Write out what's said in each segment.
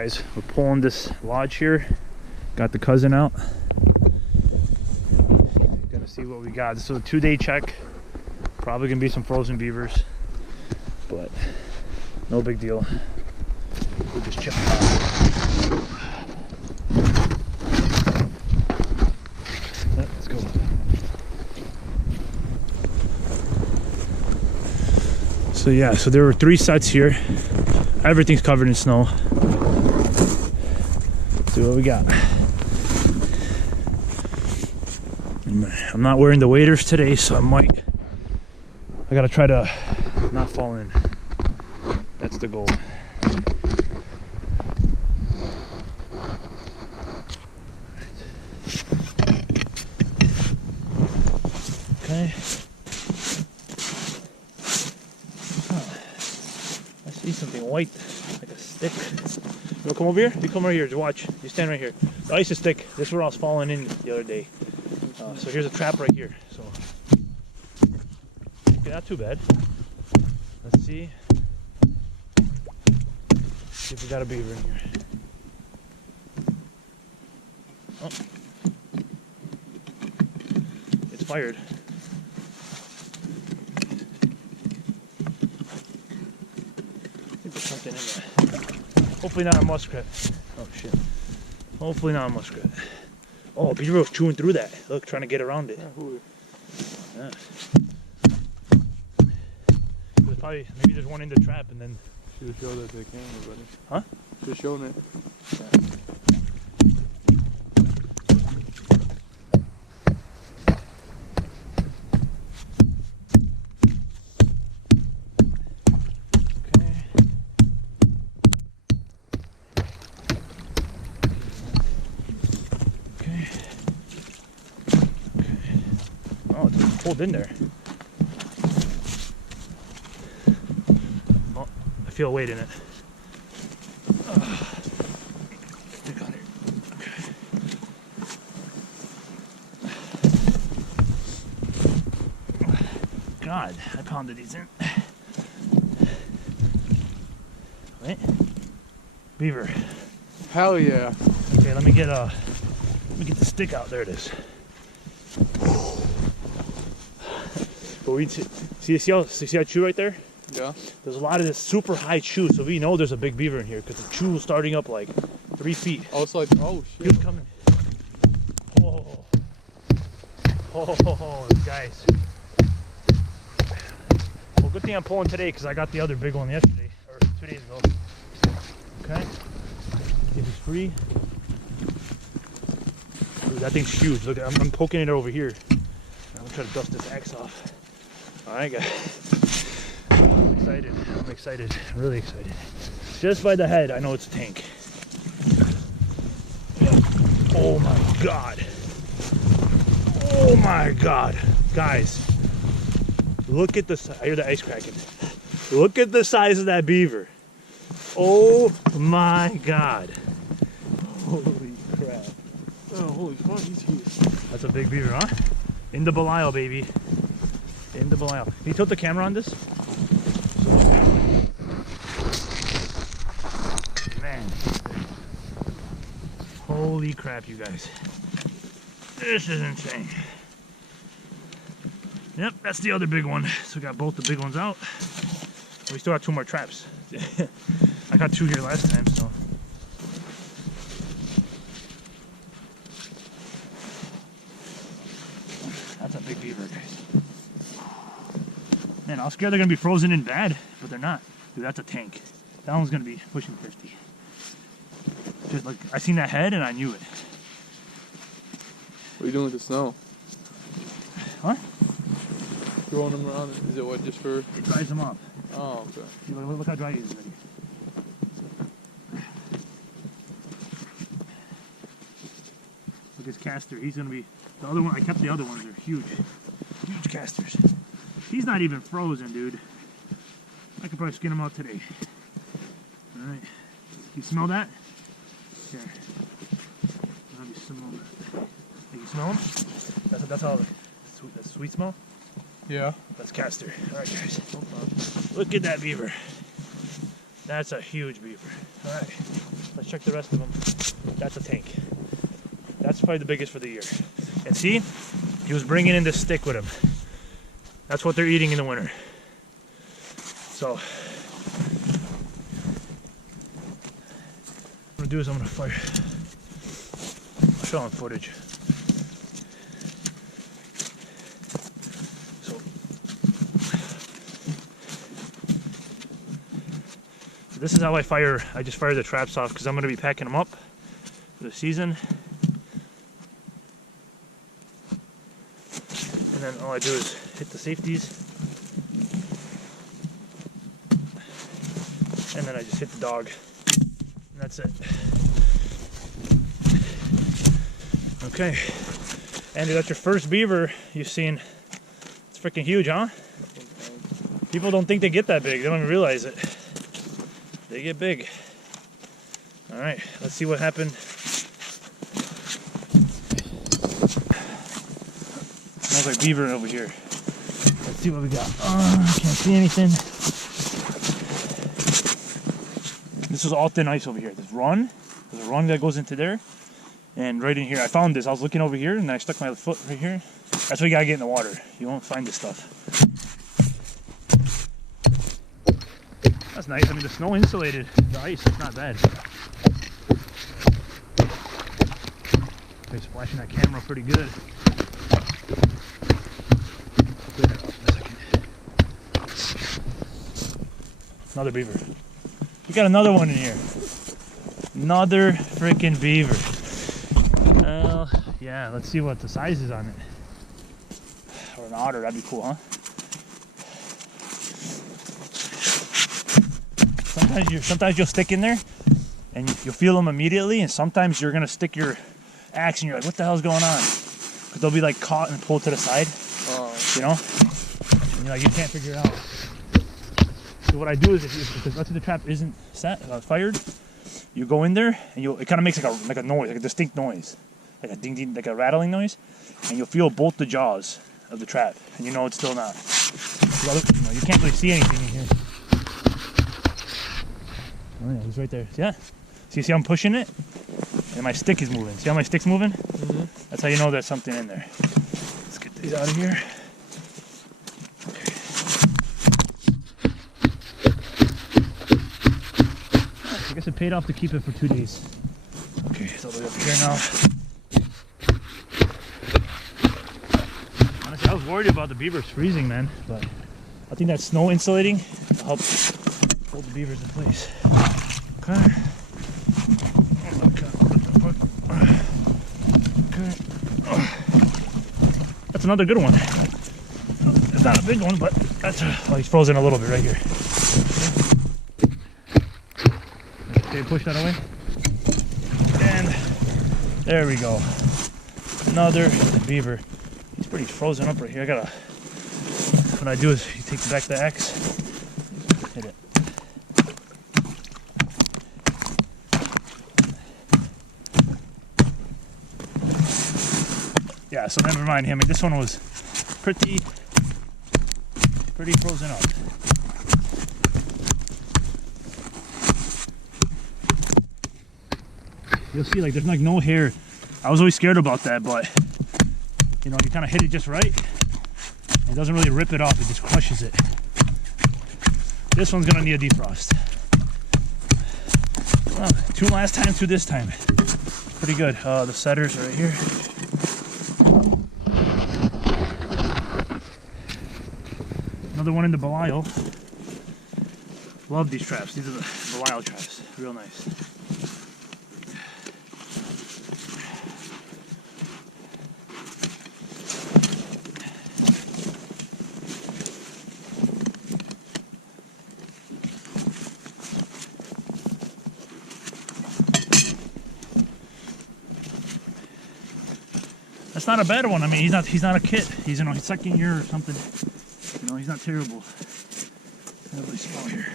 guys, we're pulling this lodge here. Got the cousin out. Gonna see what we got. This is a 2-day check. Probably gonna be some frozen beavers, but no big deal. We'll just check it out. Let's go. So yeah, so there were 3 sets here. Everything's covered in snow. See what we got. I'm not wearing the waders today, so I gotta try to not fall in. That's the goal. Okay. I see something white, like a stick. You wanna come over here? You come right here, just watch. You stand right here. The ice is thick. This is where I was falling in the other day. So here's a trap right here. So okay, not too bad. Let's see. See if we got a beaver in here. Oh, it's fired. I think there's something in there. Hopefully not a muskrat. Oh shit. Hopefully not a muskrat. Oh, Beaver was chewing through that. Look, trying to get around it. Yeah. There's probably, maybe there's one in the trap and then... Should have showed that to the camera, buddy. Huh? Should have shown it. Hold in there. Oh, I feel weight in it. Stick on it. Okay. God, I pounded these in. Wait. Beaver. Hell yeah. Okay, let me get the stick out. There it is. But we see that chew right there? Yeah. There's a lot of this super high chew, so we know there's a big beaver in here because the chew is starting up like 3 feet. Oh, it's like, oh shit. He was coming. Oh, guys. Well, good thing I'm pulling today because I got the other big one yesterday, or 2 days ago. Okay. If it's free. Ooh, that thing's huge. Look, I'm poking it over here. I'm gonna try to dust this axe off. Alright guys, I'm excited, really excited. Just by the head, I know it's a tank. Oh my god. Oh my god. Guys, look at the, I hear the ice cracking. Look at the size of that beaver. Oh my god. Holy crap. Oh, holy fuck, he's huge. That's a big beaver, huh? In the Belial, baby. In the Belial. Can you tilt the camera on this? Man. Holy crap, you guys. This is insane. Yep, that's the other big one. So we got both the big ones out. We still got 2 more traps. I got 2 here last time, so. That's a big beaver, guys. Man, I was scared they're gonna be frozen in bad, but they're not. Dude, that's a tank. That one's gonna be pushing 50. Just like, I seen that head and I knew it. What are you doing with the snow? Huh? Throwing them around, is it what, just for? It dries them off. Oh, okay. See, look how dry it is already. Look, his caster, he's gonna be, the other one, I kept the other ones, they're huge. Huge casters. He's not even frozen, dude. I could probably skin him out today. Alright. You smell that? Here. How do you smell that? You smell him? That's all that sweet smell? Yeah. That's caster. Alright guys. Look at that beaver. That's a huge beaver. Alright. Let's check the rest of them. That's a tank. That's probably the biggest for the year. And see, he was bringing in this stick with him. That's what they're eating in the winter. So, what I'm gonna do is I'm gonna fire. I'll show on footage. So this is how I fire. I just fire the traps off because I'm gonna be packing them up for the season. And then all I do is hit the safeties. And then I just hit the dog. And that's it. Okay. Andy, that's your first beaver you've seen. It's freaking huge, huh? People don't think they get that big. They don't even realize it. They get big. Alright, let's see what happened. Smells like beaver over here. Let's see what we got. Can't see anything. This was all thin ice over here. There's a run that goes into there. And right in here, I found this. I was looking over here and I stuck my foot right here. That's what you gotta get in the water. You won't find this stuff. That's nice. I mean, the snow insulated the ice. It's not bad. They're splashing that camera pretty good. Another beaver. We got another one in here. Another freaking beaver. Well, yeah, let's see what the size is on it. Or an otter, that'd be cool, huh? Sometimes you'll stick in there and you'll feel them immediately, and sometimes you're gonna stick your axe and you're like, what the hell's going on? But they'll be like caught and pulled to the side, you know? And you're like, you can't figure it out. So what I do is, if the rest of the trap isn't fired, you go in there and it kind of makes like a noise, like a distinct noise, like a ding ding, like a rattling noise, and you'll feel both the jaws of the trap, and you know it's still not. You can't really see anything in here. Oh yeah, he's right there. Yeah. See how I'm pushing it? And my stick is moving. See how my stick's moving? Mm-hmm. That's how you know there's something in there. Let's get these out of here. I guess it paid off to keep it for 2 days. Okay, it's all the way up here now. Honestly, I was worried about the beavers freezing, man, but I think that snow insulating will help hold the beavers in place. Okay. Oh my God, what the fuck? Okay. Oh. That's another good one. It's not a big one, but that's he's frozen a little bit right here. Okay, push that away. And there we go. Another beaver. He's pretty frozen up right here. What I do is you take back the axe, hit it. Yeah, so never mind him. This one was pretty frozen up. You'll see, like, there's like no hair. I was always scared about that, but you know, you kind of hit it just right. It doesn't really rip it off, it just crushes it. This one's gonna need a defrost. Well, 2 last time, 2 this time. Pretty good. The setters are right here. Another one in the Belial. Love these traps. These are the Belial traps. Real nice. That's not a bad one. I mean, he's not a kit. He's, you know, he's second year or something. You know, he's not terrible. Really small here.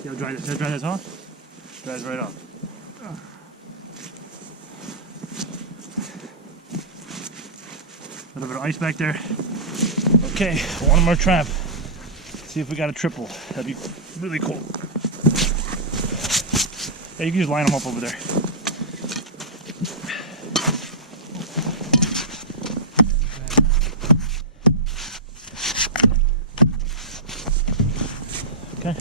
See how dry this off? Dries right off. A little bit of ice back there. Okay, one more trap. See if we got a triple. That'd be Really cool. Yeah, you can just line them up over there. Okay.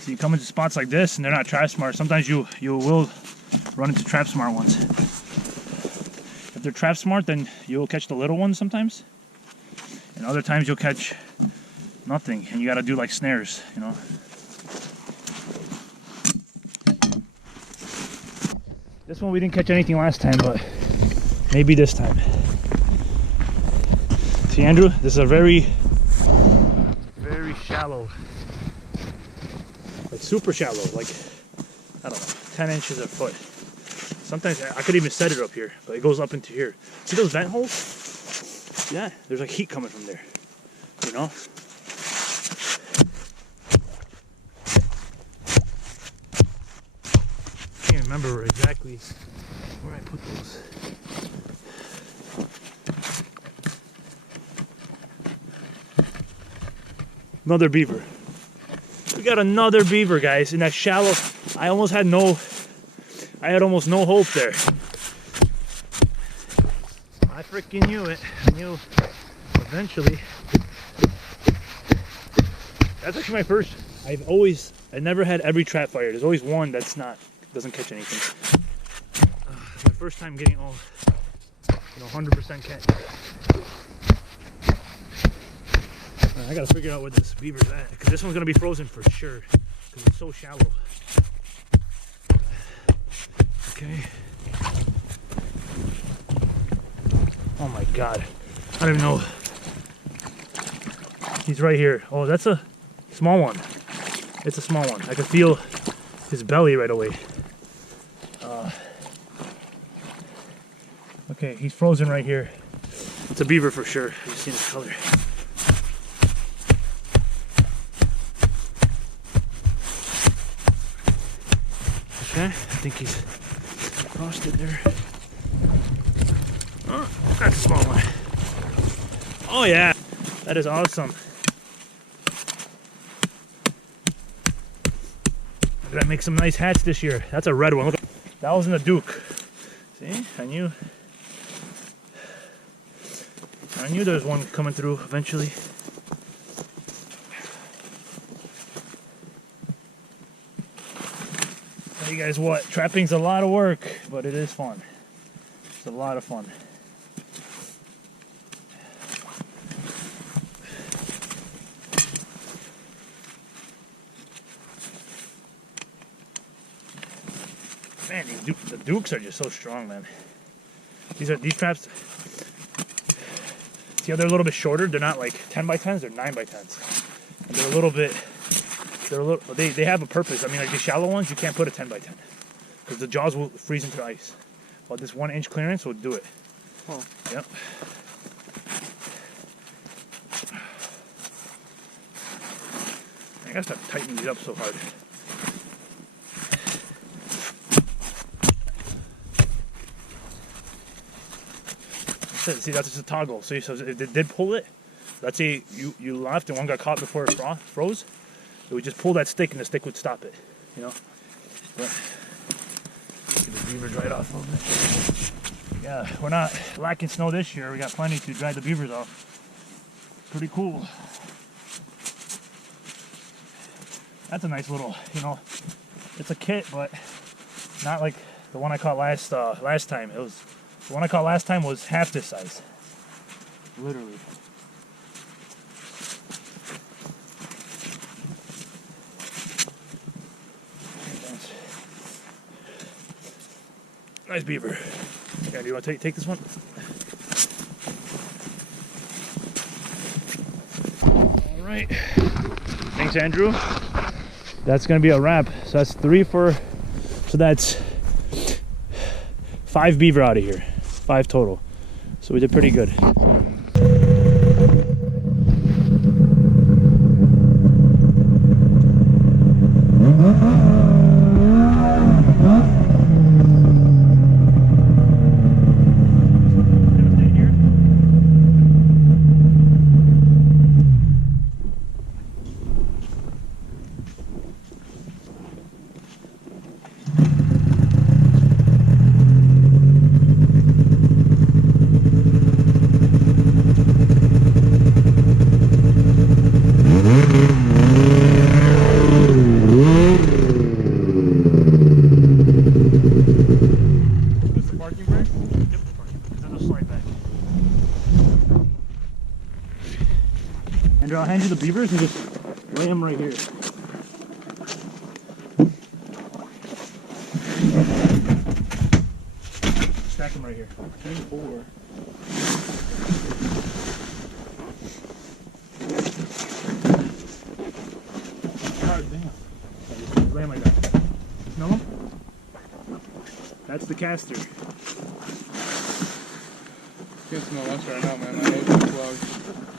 So you come into spots like this and they're not trap smart. Sometimes you will run into trap smart ones. If they're trap smart, then you'll catch the little ones sometimes. And other times you'll catch nothing and you gotta do like snares, you know. This one we didn't catch anything last time, but maybe this time. See, Andrew, this is a very shallow, like super shallow, like, I don't know, 10 inches a foot. Sometimes I could even set it up here, but it goes up into here. See those vent holes? Yeah, there's like heat coming from there, you know? I can't remember exactly where I put those. Another beaver. We got another beaver, guys, in that shallow. I had almost no hope there. I freaking knew it. I knew eventually. That's actually my first. I never had every trap fire. There's always one that's doesn't catch anything. My first time getting all, 100% catch. I gotta figure out where this beaver's at, because this one's gonna be frozen for sure, because it's so shallow. Okay. Oh my God. I don't even know. He's right here. Oh, that's a small one. It's a small one. I can feel his belly right away. Okay, he's frozen right here. It's a beaver for sure. You see the color. Okay, I think he's crossed it there. Oh, that's a small one. Oh yeah, that is awesome. We're gonna make some nice hats this year. That's a red one. Look, that was in the Duke. See, I knew there was one coming through eventually. Tell you guys what, trapping's a lot of work, but it is fun. It's a lot of fun. Man, the Dukes are just so strong, man. These traps. See how they're a little bit shorter? They're not like 10 by 10s, they're 9 by 10s. And they have a purpose. I mean, like the shallow ones, you can't put a 10 by 10 because the jaws will freeze into ice. Well, this 1 inch clearance will do it. Oh. Yep. I gotta stop tightening these up so hard. See, that's just a toggle. So if it did pull it, let's say you left and one got caught before it froze, it would just pull that stick and the stick would stop it, you know? But get the beaver dried off a little bit. Yeah, we're not lacking snow this year. We got plenty to dry the beavers off. Pretty cool. That's a nice little, it's a kit, but not like the one I caught last time. The one I caught last time was half this size. Literally. Nice beaver. Yeah, do you want to take this one? All right. Thanks, Andrew. That's going to be a wrap. So that's 3 for... So that's 5 beaver out of here. 5 total. So we did pretty good. Andrew, I'll hand you the beavers and just lay them right here. Stack them right here. 10-4. God damn. Lay them like that. Smell them? That's the caster. Can't smell us right now, man. My nose is clogged.